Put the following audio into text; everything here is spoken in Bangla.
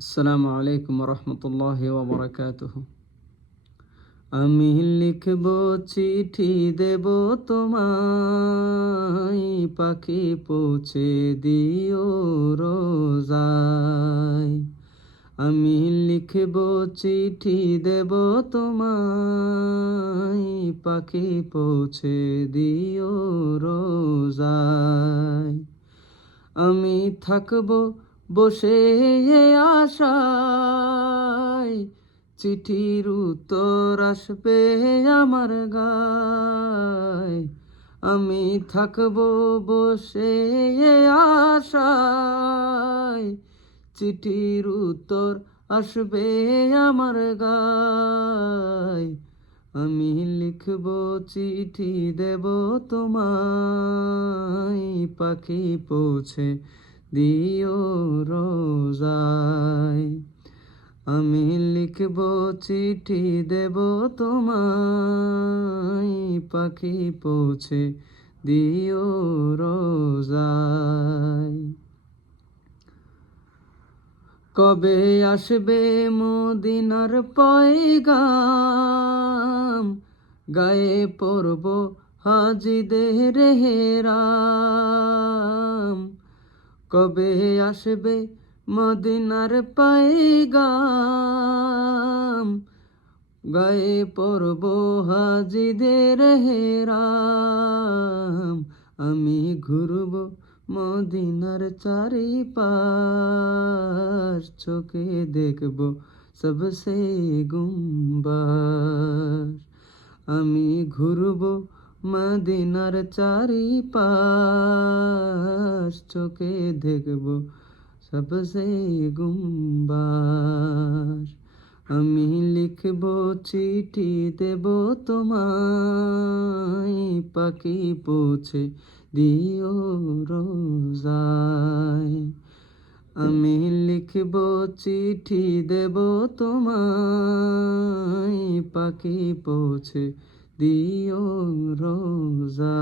আসসালামু আলাইকুম রহমতুল্লাহি ওয়া বারাকাতুহু। আমি লিখব চিঠি দেব তোমায়, পাখি পৌঁছে দিও রোজায়। আমি লিখব চিঠি দেব তোমায়, পাখি পৌঁছে দিও রোজায়। আমি থাকব বসে আশায়, চিঠির উত্তর আসবে আমার গায়। আমি থাকব বসে আশায়, চিঠির উত্তর আসবে আমার গায়। আমি লিখব চিঠি দেব তোমায়, পাখি পৌঁছে দিও রোজায়। আমি লিখব চিঠি দেব তোমায়, পাখি পৌঁছে দিও রোজায়। কবে আসবে মদিনার পয়গাম, গায়ে পরব হাজিদের হেরাম। কবে আসবে মদিনার পয়গাম, গায়ে পরব হাজিদের হেরাম। আমি ঘুরব মদিনার চারিপাশ, চোখে দেখব সবসে গুম্বাস। আমি ঘুরব মদিনার চারিপাশ, চোখে দেখব সবসে গুম্বাস। আমি লিখব চিঠি দেব তোমায়, পাখি পৌঁছে দিও রোজায়। আমি লিখব চিঠি দেব তোমায়, পাখি পৌঁছে দিও রোজায়।